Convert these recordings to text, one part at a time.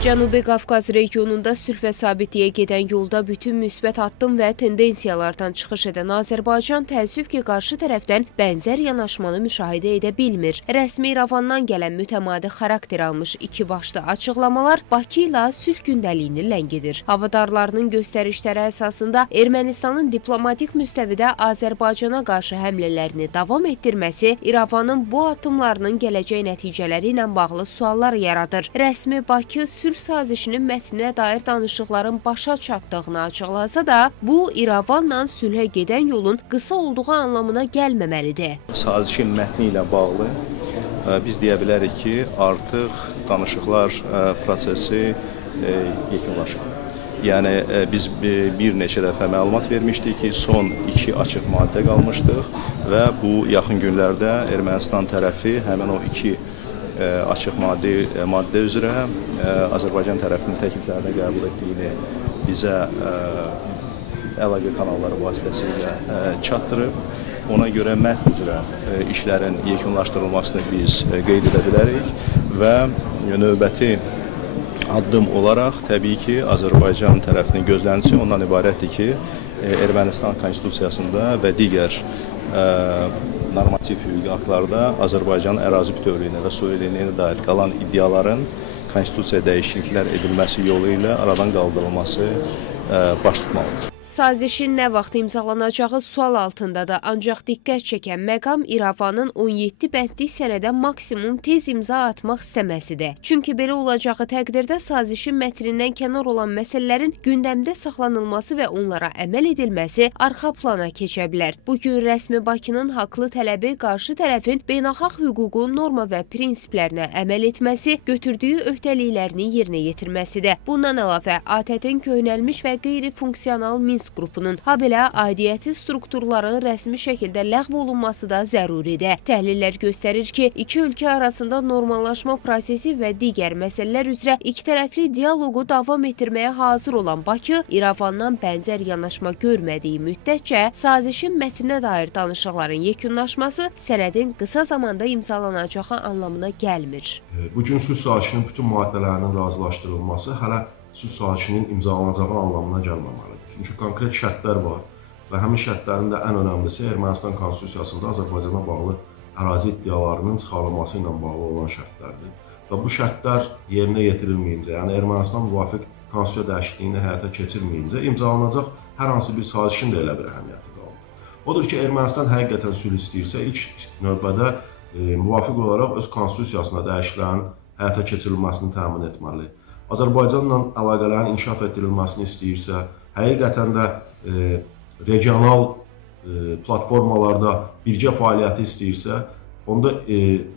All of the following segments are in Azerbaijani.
Cənubi Qafqaz regionunda sülh və sabitliyə gedən yolda bütün müsbət addım və tendensiyalardan çıxış edən Azərbaycan təəssüf ki, qarşı tərəfdən bənzər yanaşmanı müşahidə edə bilmir. Rəsmi İrəvandan gələn mütəmadi xarakter almış iki başlı açıqlamalar Bakı ilə sülh gündəliyini ləngidir. Havadarlarının göstərişləri əsasında Ermənistanın diplomatik müstəvidə Azərbaycana qarşı həmlələrini davam etdirməsi İrəvanın bu addımlarının gələcək nəticələri ilə bağlı suallar yaradır. Rəsmi Bakı sülh sazişinin mətninə dair danışıqların başa çatdığını açıqlasa da, bu İrəvanla sülhə gedən yolun qısa olduğu anlamına gəlməməlidir. Sazişin mətni ilə bağlı biz deyə bilərik ki, artıq danışıqlar prosesi yekunlaşıb. Yəni biz bir neçə dəfə məlumat vermişdik ki, son 2 açıq maddə qalmışdıq və bu yaxın günlərdə Ermənistan tərəfi həmin o 2 açıq maddə üzrə Azərbaycan tərəfinin təkliflərini qəbul etdiyini bizə əlaqə kanalları vasitəsilə çatdırıb. Ona görə mətn üzrə işlərin yekunlaşdırılmasını biz qeyd edə bilərik və növbəti addım olaraq təbii ki, Azərbaycan tərəfinin gözləntisi ondan ibarətdir ki, Ermənistan konstitusiyasında və digər normativ hüquqi aktlarda Azərbaycan ərazi bütövlüyünə və suverenliyinə dair qalan iddiaların konstitusiya dəyişikliklər edilməsi yolu ilə aradan qaldırılması baş tutmalıdır. Sazişin nə vaxt imzalanacağı sual altındadır, ancaq diqqət çəkən məqam İrəvanın 17 bəndlik sənədə maksimum tez imza atmaq istəməsidir. Çünki belə olacağı təqdirdə sazişin mətnindən kənar olan məsələlərin gündəmdə saxlanılması və onlara əməl edilməsi arxa plana keçə bilər. Bugün rəsmi Bakının haqlı tələbi qarşı tərəfin beynəlxalq hüququn norma və prinsiplərinə əməl etməsi, götürdüyü öhdəliklərini yerinə yetirməsidir. Bundan əlavə, ATƏT-in köhnəlmiş və qeyri-funksional Minsk qrupunun, habelə aidiyyəti strukturların rəsmi şəkildə ləğv olunması da zəruridir. Təhlillər göstərir ki, iki ölkə arasında normallaşma prosesi və digər məsələlər üzrə ikitərəfli dialoqu davam etdirməyə hazır olan Bakı, İrəvandan bənzər yanaşma görmədiyi müddətcə sazişin mətninə dair danışıqların yekunlaşması sənədin qısa zamanda imzalanacağı anlamına gəlmir. Bugün sülh sazişinin bütün maddələrinin razılaşdırılması hələ sülh sazişinin imzalanacağı anlamına gəlməməlidir. Çünki konkret şərtlər var və həmin şərtlərin də ən önəmlisi Ermənistan konstitusiyasında Azərbaycana bağlı ərazi iddialarının çıxarılması ilə bağlı olan şərtlərdir. Və bu şərtlər yerinə yetirilməyincə, yəni Ermənistan müvafiq konstitusiya dəyişikliyini həyata keçirməyincə imzalanacaq hər hansı bir sazişin də elə bir əhəmiyyəti qalır. Odur ki, Ermənistan həqiqətən sülh istəyirsə, ilk növbədə müvafiq olaraq öz konstitusiyasına dəyişikliklərin həyata keçirilməsini təmin etməli. Azərbaycanla əlaqələrin inkişaf etdirilməsini istəyirsə, həqiqətən də regional platformalarda birgə fəaliyyəti istəyirsə, onda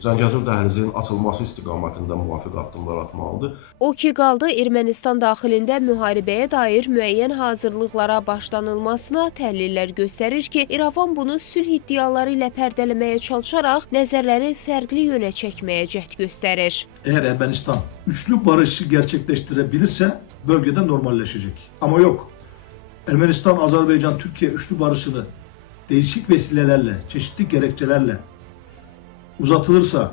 Zəngəzur dəhlizinin açılması istiqamətində müvafiq addımlar atmalıdır. O ki qaldı, Ermənistan daxilində müharibəyə dair müəyyən hazırlıqlara başlanılmasına təhlillər göstərir ki, İrəvan bunu sülh iddiaları ilə pərdələməyə çalışaraq nəzərləri fərqli yönə çəkməyə cəhd göstərir. Eğer Ermənistan üçlü barışı gerçekleştirebilirse bölgede normalleşecek. Ama yok. Ermənistan, Azerbaycan, Türkiye üçlü barışını değişik vesilelerle, çeşitli gerekçelerle uzatılırsa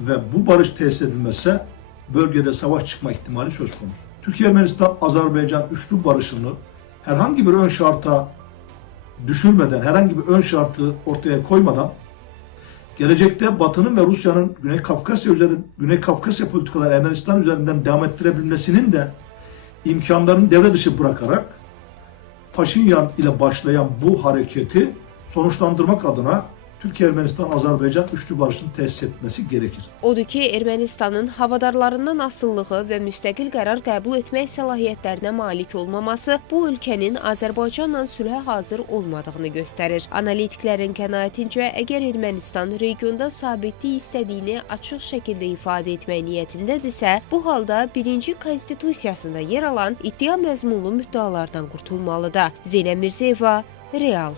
ve bu barış tesis edilmezse bölgede savaş çıkma ihtimali söz konusu. Türkiye, Ermenistan, Azerbaycan üçlü barışını herhangi bir ön şarta düşürmeden, herhangi bir ön şartı ortaya koymadan gelecekte Batı'nın ve Rusya'nın Güney Kafkasya politikaları Ermenistan üzerinden devam ettirebilmesinin de imkanlarını devre dışı bırakarak Paşinyan ile başlayan bu hareketi sonuçlandırmak adına Türkiye, Ermənistan, Azərbaycan üçlü barışını təsis etməsi gerekir. Odur ki, Ermənistanın havadarlarından asılılığı və müstəqil qərar qəbul etmək səlahiyyətlərinə malik olmaması bu ölkənin Azərbaycanla sülhə hazır olmadığını göstərir. Analitiklərin qənaətincə, əgər Ermənistan regionda sabitlik istədiyini açıq şəkildə ifadə etmək niyyətindədirsə, bu halda birinci konstitusiyasında yer alan iddia məzmunlu müddalardan qurtulmalıdır. Zeynəb Mirzəyeva, Real.